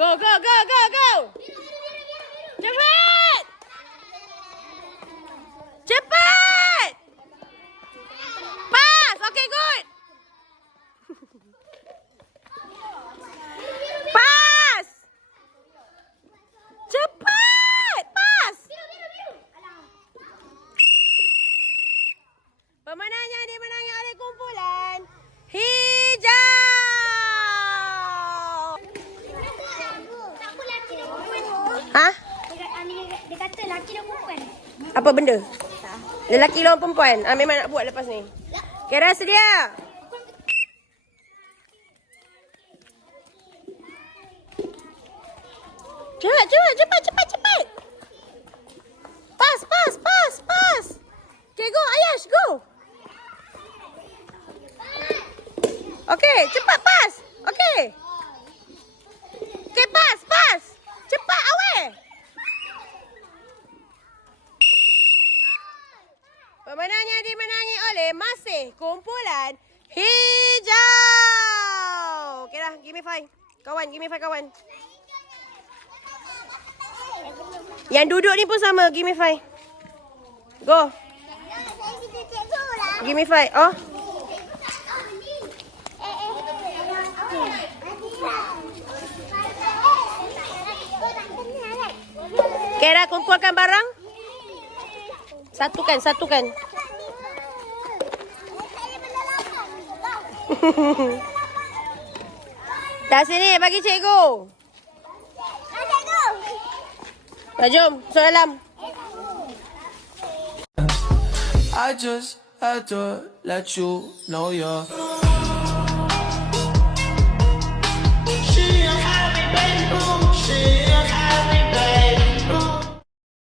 Go, go, go, go, go! Cepat! Cepat! Pas! Okay, good! Pas! Cepat! Pas! Pemenangnya dimenangi oleh kumpulan hijau! Hah? Dia kata lelaki dan perempuan. Apa benda? Lelaki lawan perempuan. Memang nak buat lepas ni. Kira sedia. Cepat, cepat, cepat, cepat, cepat. Pas, pas, pas, pas. Okay, go Ayash, go. Okay, cepat pas. Okay. Okay, pas, pas. Cepat, awal. Pemenangnya dimenangi oleh masih kumpulan hijau. Okay dah, give me 5. Kawan, give me 5 kawan. Yang duduk ni pun sama, give me 5. Go. Give me 5. Oh. Okay dah, kumpulkan barang. Satukan, satukan. Dah sini, bagi cikgu. Dah jom, masuk dalam. I just had to let you know you're